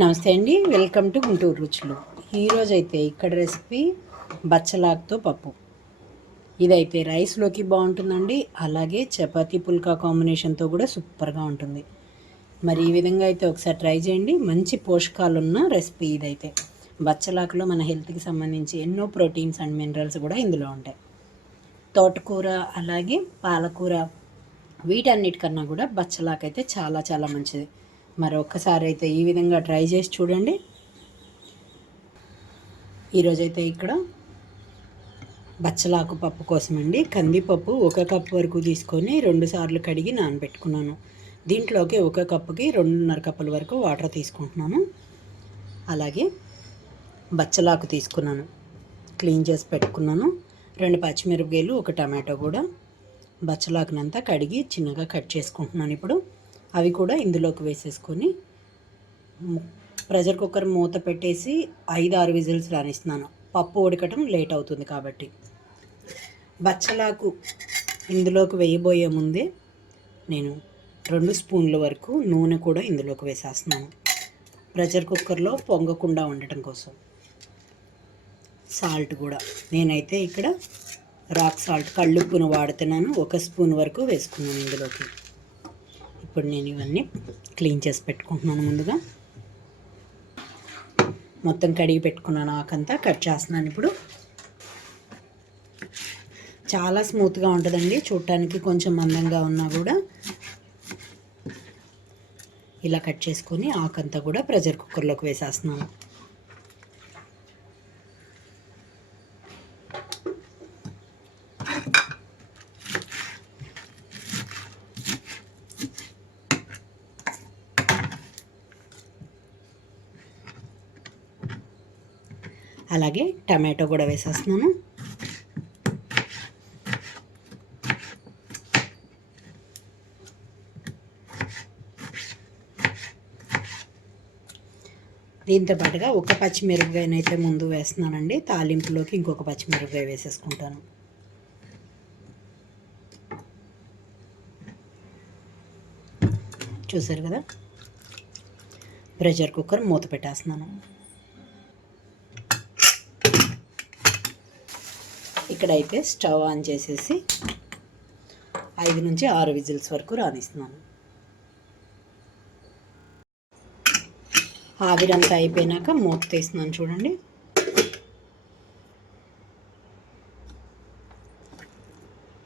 నమస్తే అండి welcome to Guntur రుచులు. ఈరోజు అయితే ఇక్కడ రెసిపీ బచ్చలాకుతో పప్పు. ఇదైతే రైస్లోకి బాగుంటుందండి అలాగే చపాతీ పుల్కా కాంబినేషన్తో కూడా సూపర్గా ఉంటుంది. మరి ఈ విధంగా అయితే ఒకసారి ట్రై చేయండి మంచి పోషకాలు ఉన్న రెసిపీ ఇదైతే. బచ్చలాకులో మన హెల్త్కి సంబంధించి ఎన్నో ప్రోటీన్స్ అండ్ మినరల్స్ కూడా ఇందులో ఉంటాయి. తోటకూర అలాగే పాలకూర వీటన్నిటికన్నా కూడా బచ్చలాకైతే అయితే చాలా చాలా మంచిది. మరి ఒక్కసారి అయితే ఈ విధంగా ట్రై చేసి చూడండి. ఈరోజైతే ఇక్కడ బచ్చలాకు పప్పు కోసమండి. కందిపప్పు ఒక కప్ వరకు తీసుకొని రెండు సార్లు కడిగి నానబెట్టుకున్నాను. దీంట్లోకి ఒక కప్పుకి రెండున్నర కప్పుల వరకు వాటర్ తీసుకుంటున్నాను. అలాగే బచ్చలాకు తీసుకున్నాను. క్లీన్ చేసి పెట్టుకున్నాను. రెండు పచ్చిమిరపకాయలు ఒక టమాటో కూడా బచ్చలాకునంతా కడిగి చిన్నగా కట్ చేసుకుంటున్నాను ఇప్పుడు. అవి కూడా ఇందులోకి వేసేసుకొని ప్రెషర్ కుక్కర్ మూత పెట్టేసి ఐదు ఆరు విజిల్స్ రానిస్తున్నాను. పప్పు ఉడకటం లేట్ అవుతుంది కాబట్టి. బచ్చలాకు ఇందులోకి వేయబోయే ముందే నేను రెండు స్పూన్ల వరకు నూనె కూడా ఇందులోకి వేసేస్తున్నాను. ప్రెషర్ కుక్కర్లో పొంగకుండా ఉండటం కోసం. సాల్ట్ కూడా. నేనైతే ఇక్కడ రాక్ సాల్ట్ కళ్ళుప్పును వాడుతున్నాను. ఒక స్పూన్ వరకు వేసుకున్నాను ఇందులోకి. ఇప్పుడు నేను ఇవన్నీ క్లీన్ చేసి పెట్టుకుంటున్నాను ముందుగా. మొత్తం కడిగి పెట్టుకున్నాను ఆకంతా కట్ చేస్తున్నాను ఇప్పుడు. చాలా స్మూత్గా ఉంటుందండి చూడటానికి కొంచెం మందంగా ఉన్నా కూడా. ఇలా కట్ చేసుకొని ఆకంతా కూడా ప్రెషర్ కుక్కర్లోకి వేసేస్తున్నాను. అలాగే టమాటో కూడా వేసేస్తున్నాను. దీంతో పాటుగా ఒక పచ్చిమిరపకాయనైతే ముందు వేస్తున్నానండి. తాలింపులోకి ఇంకొక పచ్చిమిరపకాయ వేసేసుకుంటాను. చూసారు కదా? ప్రెషర్ కుక్కర్ మూత పెట్టేస్తున్నాను. ఇక్కడైతే స్టవ్ ఆన్ చేసేసి ఐదు నుంచి ఆరు విజిల్స్ వరకు రానిస్తున్నాను. ఆవిరంతా అయిపోయినాక మూత తీస్తున్నాను చూడండి.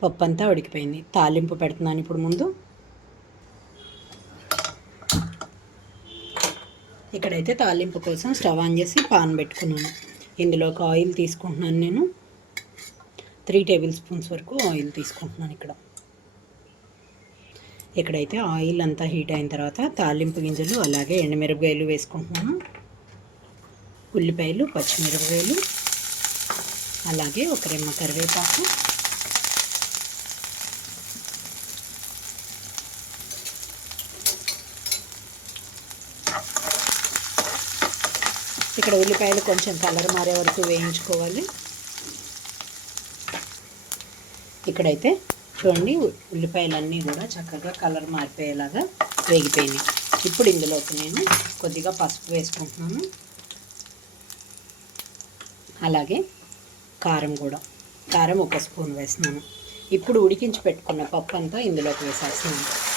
పప్పు అంతా ఉడికిపోయింది. తాలింపు పెడుతున్నాను ఇప్పుడు ముందు. ఇక్కడైతే తాలింపు కోసం స్టవ్ ఆన్ చేసి పాన్ పెట్టుకున్నాను. ఇందులోకి ఆయిల్ తీసుకుంటున్నాను నేను. త్రీ టేబుల్ స్పూన్స్ వరకు ఆయిల్ తీసుకుంటున్నాను ఇక్కడ. ఇక్కడైతే ఆయిల్ అంతా హీట్ అయిన తర్వాత తాలింపు గింజలు అలాగే ఎండుమిరపకాయలు వేసుకుంటున్నాను. ఉల్లిపాయలు పచ్చిమిరపకాయలు అలాగే ఒక రెమ్మ కరివేపాకు. ఇక్కడ ఉల్లిపాయలు కొంచెం కలర్ మారే వరకు వేయించుకోవాలి. ఇక్కడైతే చూడండి ఉల్లిపాయలన్నీ కూడా చక్కగా కలర్ మారిపోయేలాగా వేగిపోయినాయి. ఇప్పుడు ఇందులోకి నేను కొద్దిగా పసుపు వేసుకుంటున్నాను. అలాగే కారం కూడా. కారం ఒక స్పూన్ వేస్తున్నాను. ఇప్పుడు ఉడికించి పెట్టుకున్న పప్పు అంతా ఇందులోకి వేసేస్తున్నాను.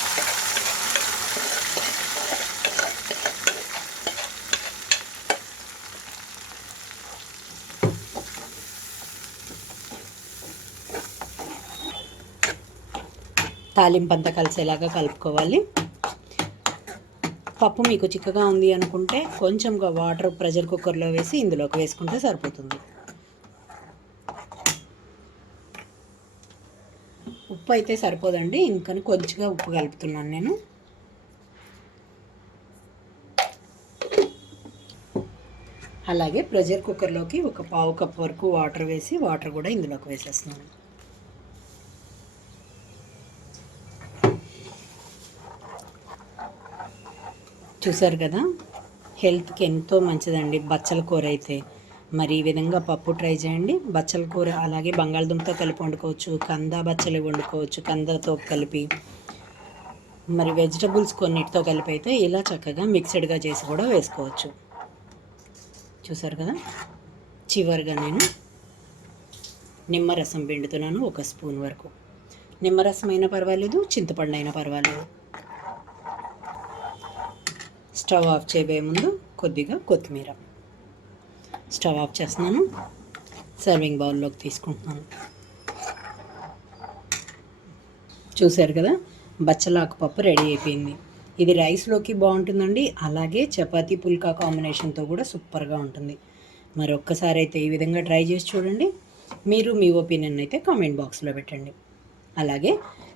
తాలింపు అంతా కలిసేలాగా కలుపుకోవాలి. పప్పు మీకు చిక్కగా ఉంది అనుకుంటే కొంచెం వాటర్ ప్రెషర్ కుక్కర్లో వేసి ఇందులోకి వేసుకుంటే సరిపోతుంది. ఉప్పు అయితే సరిపోదండి. ఇంకని కొంచెంగా ఉప్పు కలుపుతున్నాను నేను. అలాగే ప్రెషర్ కుక్కర్లోకి ఒక పావు కప్ వరకు వాటర్ వేసి వాటర్ కూడా ఇందులోకి వేసేస్తున్నాను. చూసారు కదా? హెల్త్కి ఎంతో మంచిదండి. బచ్చల కూర అయితే. మరి ఈ విధంగా పప్పు ట్రై చేయండి. బచ్చల కూర అలాగే బంగాళదుంపతో కలిపి వండుకోవచ్చు. కంద బచ్చలు వండుకోవచ్చు. కందతో కలిపి. మరి వెజిటబుల్స్ కొన్నిటితో కలిపి అయితే ఇలా చక్కగా మిక్స్డ్గా చేసి కూడా వేసుకోవచ్చు. చూసారు కదా? చివరిగా నేను నిమ్మరసం పిండుతున్నాను ఒక స్పూన్ వరకు. నిమ్మరసం అయినా పర్వాలేదు చింతపండు అయినా పర్వాలేదు. స్టవ్ ఆఫ్ చేయబోయే ముందు కొద్దిగా కొత్తిమీర. స్టవ్ ఆఫ్ చేస్తున్నాను. సర్వింగ్ బౌల్లోకి తీసుకుంటున్నాను. చూశారు కదా? బచ్చలాకు పప్పు రెడీ అయిపోయింది. ఇది రైస్లోకి బాగుంటుందండి. అలాగే చపాతీ పుల్కా కాంబినేషన్తో కూడా సూపర్గా ఉంటుంది. మరి ఒక్కసారి అయితే ఈ విధంగా ట్రై చేసి చూడండి. మీరు మీ ఒపీనియన్ అయితే కామెంట్ బాక్స్లో పెట్టండి. అలాగే